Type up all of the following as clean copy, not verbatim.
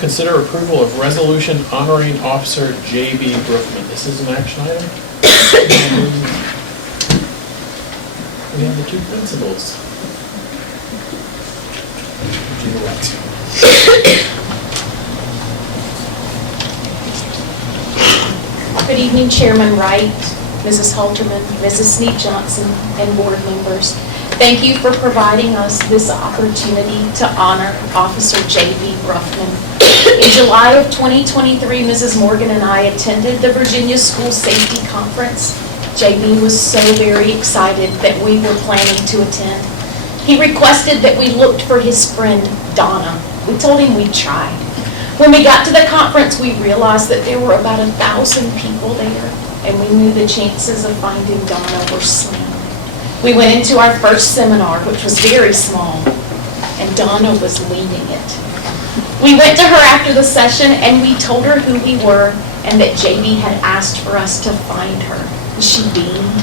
Consider approval of resolution honoring Officer J.B. Broughman. This is an action item. We have the two principals. Good evening, Chairman Wright, Mrs. Halterman, Mrs. Snead Johnson, and board members. Thank you for providing us this opportunity to honor Officer J.B. Broughman. In July of 2023, Mrs. Morgan and I attended the Virginia School Safety Conference. J.B. was so very excited that we were planning to attend. He requested that we looked for his friend, Donna. We told him we'd try. When we got to the conference, we realized that there were about 1,000 people there, and we knew the chances of finding Donna were slim. We went into our first seminar, which was very small, and Donna was leading it. We went to her after the session, and we told her who we were and that JB had asked for us to find her. She beamed.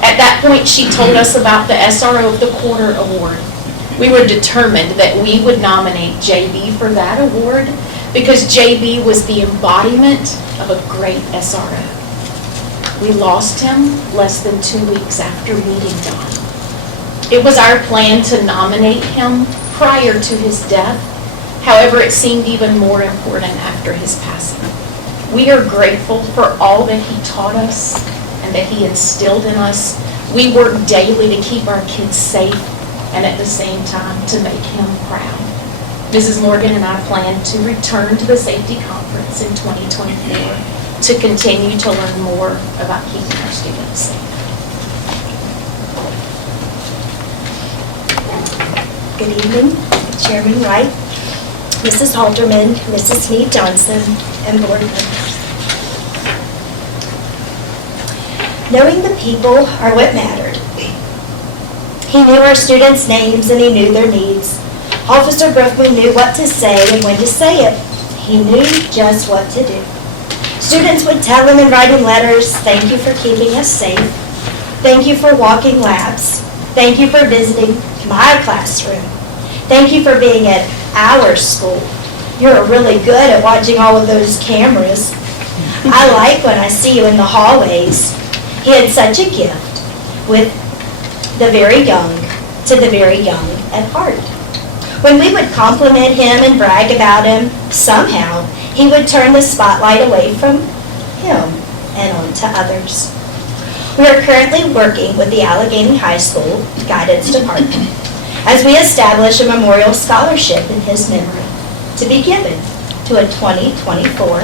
At that point, she told us about the SRO of the Quarter Award. We were determined that we would nominate JB for that award because JB was the embodiment of a great SRO. We lost him less than 2 weeks after meeting Don. It was our plan to nominate him prior to his death. However, it seemed even more important after his passing. We are grateful for all that he taught us and that he instilled in us. We work daily to keep our kids safe and at the same time to make him proud. Mrs. Morgan and I plan to return to the safety conference in 2024 to continue to learn more about keeping our students safe. Good evening, Chairman Wright, Mrs. Halterman, Mrs. Snead Johnson, and board members. Knowing the people are what mattered. He knew our students' names and he knew their needs. Officer Broughman knew what to say and when to say it. He knew just what to do. Students would tell him in writing letters, "Thank you for keeping us safe. Thank you for walking labs. Thank you for visiting my classroom. Thank you for being at our school. You're really good at watching all of those cameras. I like when I see you in the hallways." He had such a gift with the very young to the very young at heart. When we would compliment him and brag about him, somehow he would turn the spotlight away from him and onto others. We are currently working with the Alleghany High School Guidance Department as we establish a memorial scholarship in his memory to be given to a 2024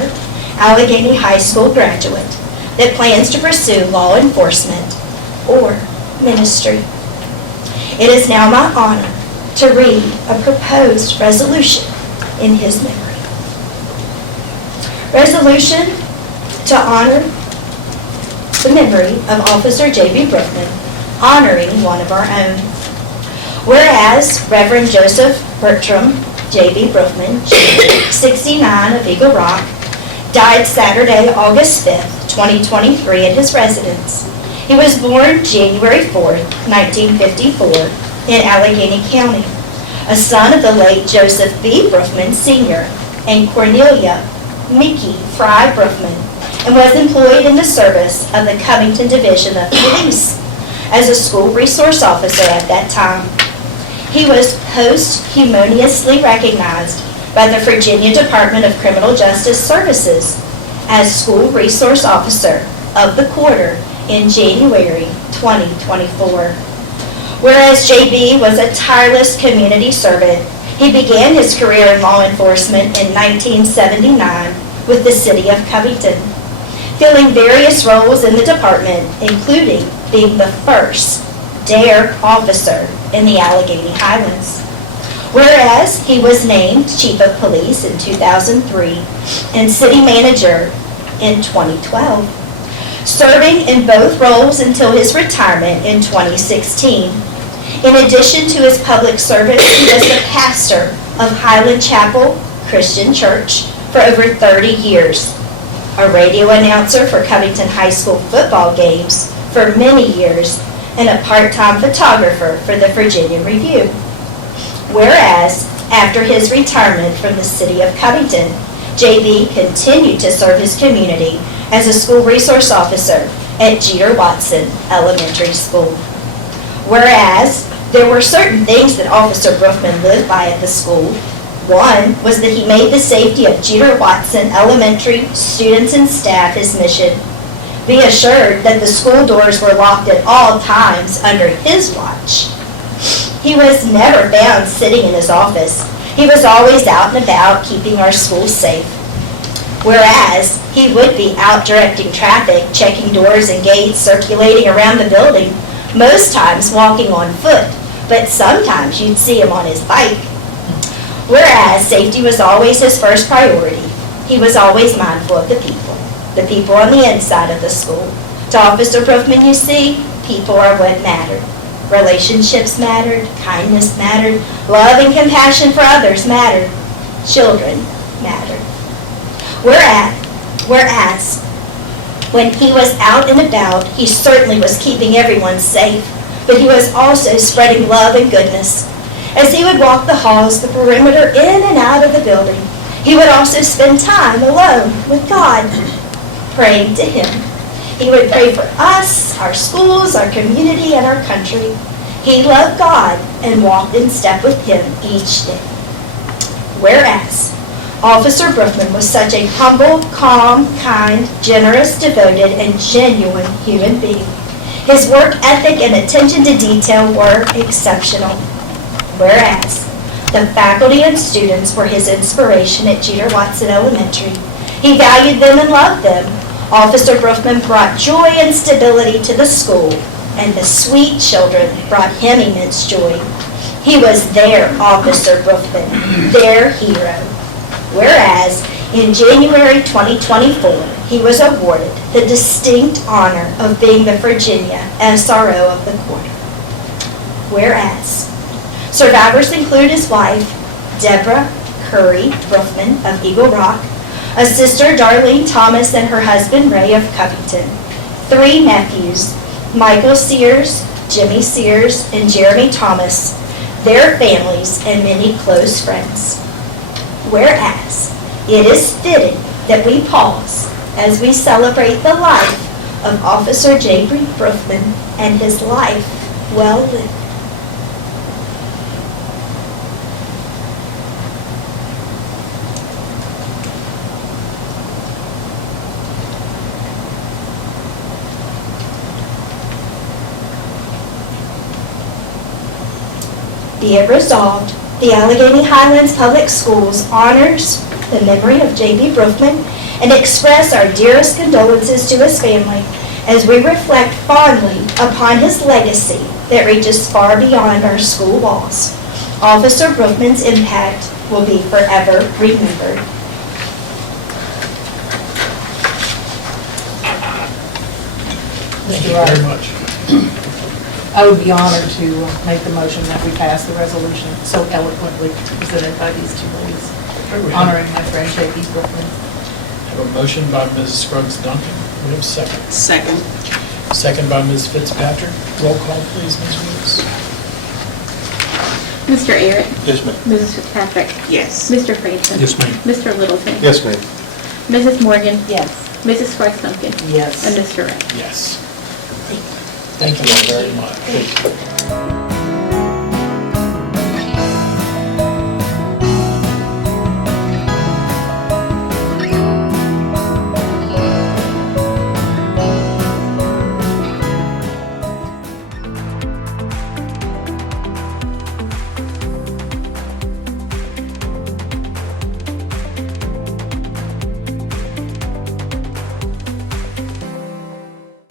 Alleghany High School graduate that plans to pursue law enforcement or ministry. It is now my honor to read a proposed resolution in his memory. Resolution to honor the memory of Officer J.B. Broughman, honoring one of our own. Whereas Reverend Joseph Bertram J.B. Broughman, 69 of Eagle Rock, died Saturday, August 5th, 2023 at his residence. He was born January 4th, 1954 in Alleghany County, a son of the late Joseph B. Broughman Sr. and Cornelia Mickey Fry Broughman, and was employed in the service of the Covington Division of Police as a school resource officer at that time. He was posthumously recognized by the Virginia Department of Criminal Justice Services as School Resource Officer of the Quarter in January 2024. Whereas J.B. was a tireless community servant, he began his career in law enforcement in 1979 with the City of Covington, filling various roles in the department, including being the first DARE officer in the Alleghany Highlands. Whereas he was named Chief of Police in 2003 and City Manager in 2012, serving in both roles until his retirement in 2016. In addition to his public service, he was the pastor of Highland Chapel Christian Church for over 30 years, a radio announcer for Covington High School football games for many years, and a part-time photographer for the Virginia Review. Whereas After his retirement from the city of Covington, JB continued to serve his community as a school resource officer at Jeter Watson Elementary School. Whereas there were certain things that Officer Broughman lived by at the school. One was that he made the safety of Jeter Watson Elementary students and staff his mission. Be assured that the school doors were locked at all times under his watch. He was never found sitting in his office. He was always out and about keeping our schools safe. Whereas he would be out directing traffic, checking doors and gates, circulating around the building, most times walking on foot, but sometimes you'd see him on his bike. Whereas safety was always his first priority, he was always mindful of the people on the inside of the school. To Officer Broughman, you see, people are what mattered. Relationships mattered, kindness mattered, love and compassion for others mattered, children mattered. Whereas when he was out and about, he certainly was keeping everyone safe, but he was also spreading love and goodness. As he would walk the halls, the perimeter in and out of the building, he would also spend time alone with God, praying to Him. He would pray for us, our schools, our community, and our country. He loved God and walked in step with Him each day. Whereas Officer Broughman was such a humble, calm, kind, generous, devoted, and genuine human being. His work ethic and attention to detail were exceptional. Whereas the faculty and students were his inspiration at Jeter Watson Elementary. He valued them and loved them. Officer Broughman brought joy and stability to the school, and the sweet children brought him immense joy. He was their Officer Broughman, their hero. Whereas in January 2024, he was awarded the distinct honor of being the Virginia SRO of the Quarter. Whereas survivors include his wife, Deborah Curry Broughman of Eagle Rock, a sister, Darlene Thomas, and her husband, Ray of Covington, 3 nephews, Michael Sears, Jimmy Sears, and Jeremy Thomas, their families, and many close friends. Whereas it is fitting that we pause as we celebrate the life of Officer J.B. Broughman and his life well lived. Be it resolved, the Alleghany Highlands Public Schools honors the memory of J.B. Broughman and express our dearest condolences to his family as we reflect fondly upon his legacy that reaches far beyond our school walls. Officer Broughman's impact will be forever remembered. Thank you very much. I would be honored to make the motion that we pass the resolution so eloquently presented by these two ladies, honoring my friend J.B. Broughman. Have a motion by Mrs. Scruggs Duncan. We have a second. Second. Second by Ms. Fitzpatrick. Roll call, please, Ms. Weeks. Mr. Ayers. Yes, ma'am. Mrs. Fitzpatrick. Yes. Mr. Franson. Yes, ma'am. Mr. Littleton. Yes, ma'am. Mrs. Morgan. Yes. Mrs. Scruggs Duncan. Yes. And Mr. Ray. Yes. Thank you all very much.